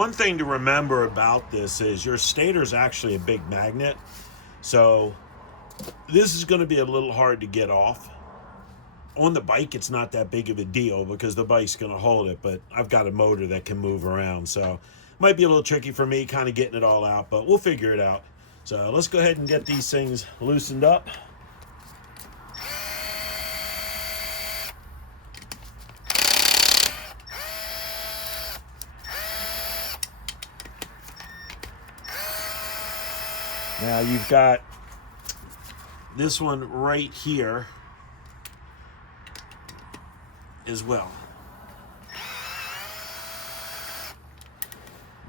one thing to remember about this is your stator is actually a big magnet. So this is going to be a little hard to get off. On the bike, it's not that big of a deal because the bike's going to hold it, but I've got a motor that can move around. So it might be a little tricky for me kind of getting it all out, but we'll figure it out. So let's go ahead and get these things loosened up. Now you've got this one right here as well.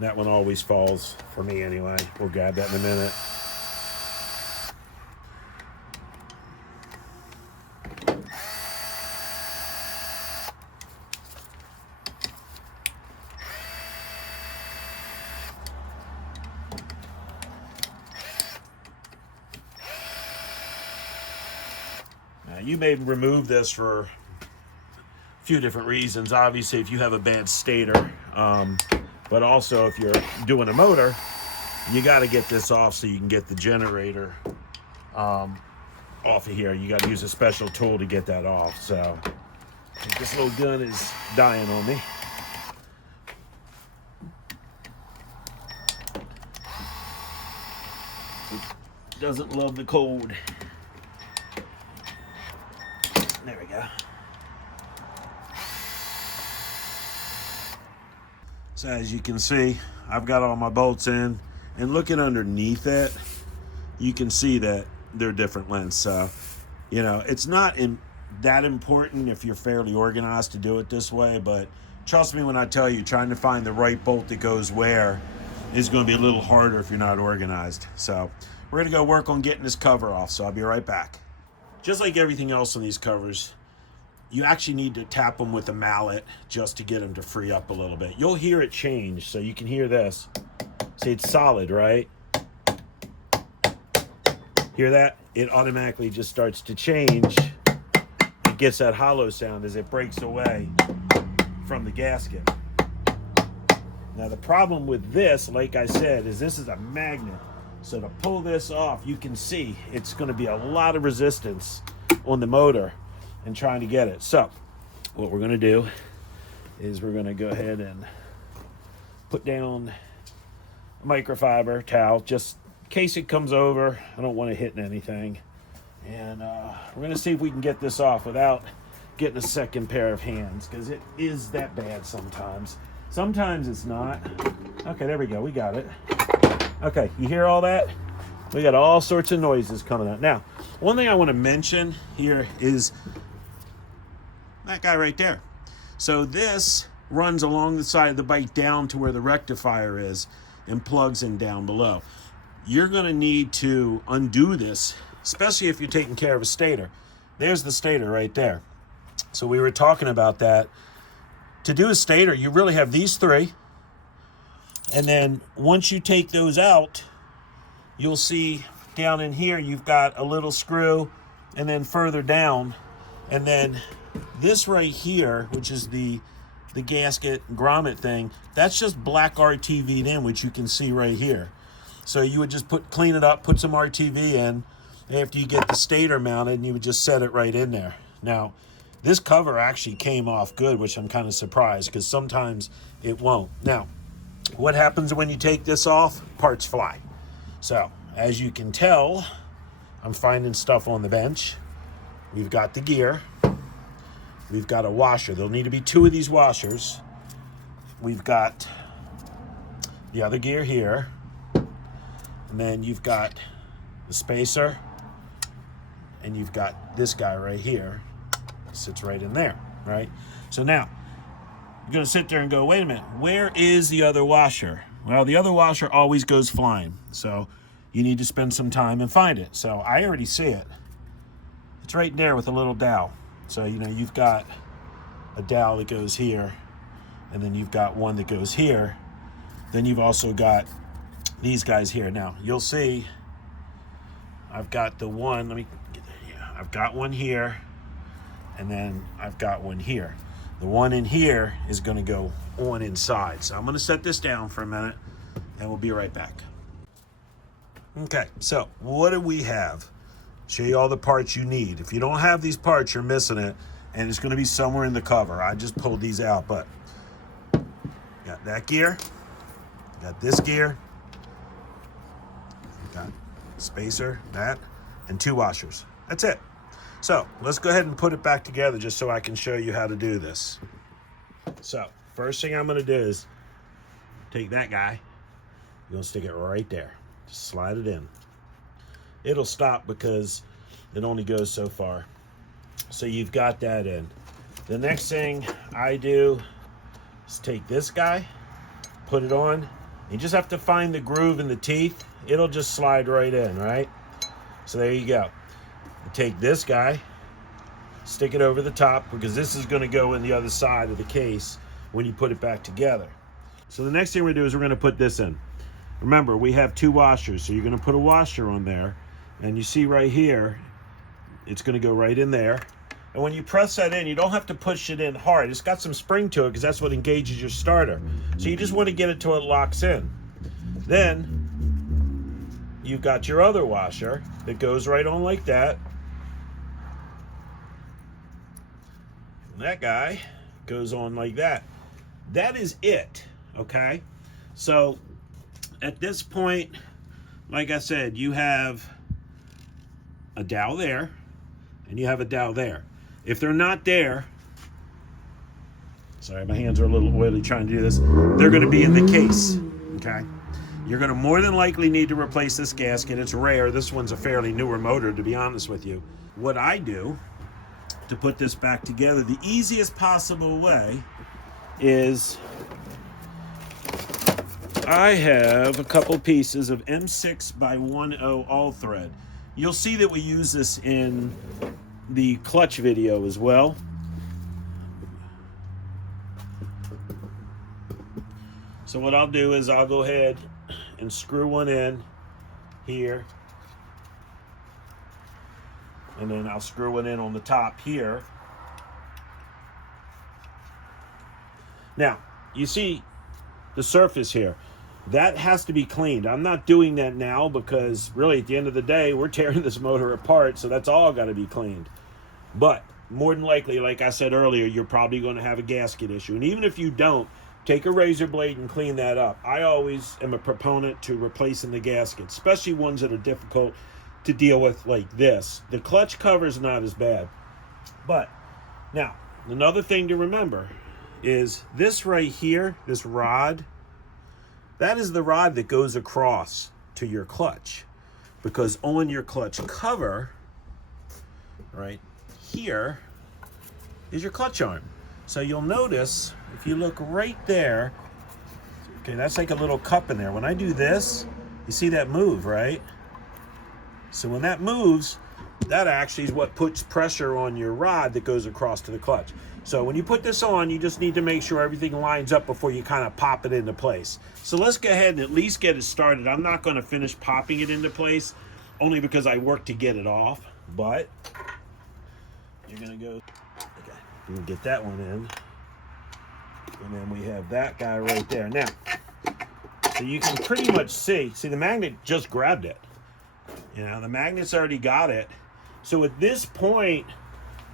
That one always falls for me anyway. We'll grab that in a minute. You may remove this for a few different reasons. Obviously, if you have a bad stator, but also if you're doing a motor, you got to get this off so you can get the generator off of here. You got to use a special tool to get that off. So this little gun is dying on me. It doesn't love the cold. There we go. So as you can see, I've got all my bolts in, and looking underneath it, you can see that they're different lengths. So, you know, it's not that important if you're fairly organized to do it this way, but trust me when I tell you, trying to find the right bolt that goes where is going to be a little harder if you're not organized. So we're going to go work on getting this cover off, so I'll be right back. Just like everything else on these covers, you actually need to tap them with a mallet just to get them to free up a little bit. You'll hear it change, so you can hear this. See, it's solid, right? Hear that? It automatically just starts to change. It gets that hollow sound as it breaks away from the gasket. Now, the problem with this, like I said, is this is a magnet. So to pull this off, you can see it's going to be a lot of resistance on the motor and trying to get it. So what we're going to do is we're going to go ahead and put down a microfiber towel just in case it comes over. I don't want to hit anything. And we're going to see if we can get this off without getting a second pair of hands, because it is that bad sometimes. Sometimes it's not. Okay, there we go. We got it. Okay, you hear all that? We got all sorts of noises coming out. Now, one thing I want to mention here is that guy right there. So this runs along the side of the bike down to where the rectifier is and plugs in down below. You're going to need to undo this, especially if you're taking care of a stator. There's the stator right there. So we were talking about that. To do a stator, you really have these three. And then once you take those out, you'll see down in here, you've got a little screw, and then further down. And then this right here, which is the gasket grommet thing, that's just black RTV'd in, which you can see right here. So you would just clean it up, put some RTV in after you get the stator mounted, and you would just set it right in there. Now, this cover actually came off good, which I'm kind of surprised, because sometimes it won't. Now, what happens when you take this off? Parts fly. So, as you can tell, I'm finding stuff on the bench. We've got the gear. We've got a washer. There'll need to be 2 of these washers. We've got the other gear here. And then you've got the spacer. And you've got this guy right here. It sits right in there, right? So now, you're going to sit there and go, wait a minute, where is the other washer? Well, the other washer always goes flying. So you need to spend some time and find it. So I already see it. It's right there with a little dowel. So, you know, you've got a dowel that goes here, and then you've got one that goes here. Then you've also got these guys here. Now, you'll see I've got the one, let me get that here. I've got one here, and then I've got one here. The one in here is going to go on inside. So I'm going to set this down for a minute and we'll be right back. Okay, so what do we have? Show you all the parts you need. If you don't have these parts, you're missing it, and it's going to be somewhere in the cover. I just pulled these out, but got that gear, got this gear, got spacer, that, and 2 washers. That's it. So let's go ahead and put it back together just so I can show you how to do this. So first thing I'm going to do is take that guy. You're going to stick it right there. Just slide it in. It'll stop because it only goes so far. So you've got that in. The next thing I do is take this guy, put it on. You just have to find the groove in the teeth. It'll just slide right in, right? So there you go. Take this guy, stick it over the top, because this is going to go in the other side of the case when you put it back together. So the next thing we do is we're going to put this in. Remember, we have 2 washers, so you're going to put a washer on there, and you see right here, it's going to go right in there. And when you press that in, you don't have to push it in hard. It's got some spring to it because that's what engages your starter. So you just want to get it till it locks in. Then you've got your other washer that goes right on like that. That guy goes on like that. That is it, okay? So at this point, like I said, you have a dowel there and you have a dowel there. If they're not there, sorry, my hands are a little oily trying to do this, they're going to be in the case, okay? You're going to more than likely need to replace this gasket. It's rare. This one's a fairly newer motor, to be honest with you. What I do to put this back together, the easiest possible way is I have a couple pieces of M6x10 all thread. You'll see that we use this in the clutch video as well. So what I'll do is I'll go ahead and screw one in here, and then I'll screw it in on the top here. Now, you see the surface here. That has to be cleaned. I'm not doing that now because really at the end of the day, we're tearing this motor apart, so that's all got to be cleaned. But more than likely, like I said earlier, you're probably going to have a gasket issue. And even if you don't, take a razor blade and clean that up. I always am a proponent to replacing the gaskets, especially ones that are difficult to deal with like this. The clutch cover is not as bad. But now, another thing to remember is this right here, this rod, that is the rod that goes across to your clutch. Because on your clutch cover, right here, is your clutch arm. So you'll notice, if you look right there, okay, that's like a little cup in there. When I do this, you see that move, right? So when that moves, that actually is what puts pressure on your rod that goes across to the clutch. So when you put this on, you just need to make sure everything lines up before you kind of pop it into place. So let's go ahead and at least get it started. I'm not going to finish popping it into place, only because I work to get it off, but you're going to go, okay, you can get that one in. And then we have that guy right there. Now, so you can pretty much see the magnet just grabbed it. You know, the magnet's already got it. So at this point,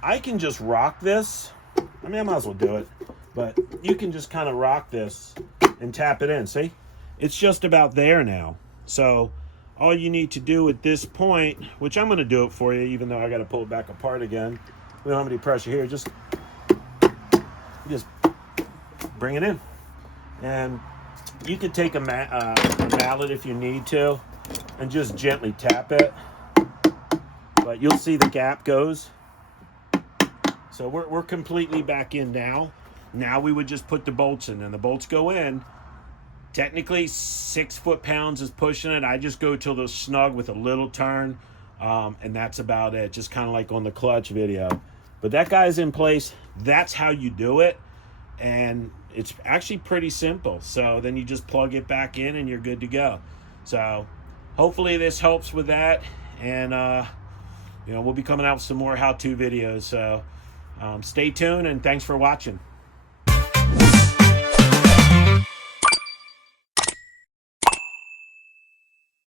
I can just rock this. I mean, I might as well do it. But you can just kind of rock this and tap it in. See? It's just about there now. So all you need to do at this point, which I'm going to do it for you, even though I got to pull it back apart again. We don't have any pressure here. Just bring it in. And you could take a mallet if you need to and just gently tap it. But you'll see the gap goes. So we're completely back in now. Now we would just put the bolts in, and the bolts go in. Technically, 6 foot-pounds is pushing it. I just go till they're snug with a little turn, and that's about it, just kind of like on the clutch video. But that guy's in place. That's how you do it, and it's actually pretty simple. So then you just plug it back in, and you're good to go. So hopefully this helps with that, and you know, we'll be coming out with some more how-to videos. So stay tuned, and thanks for watching.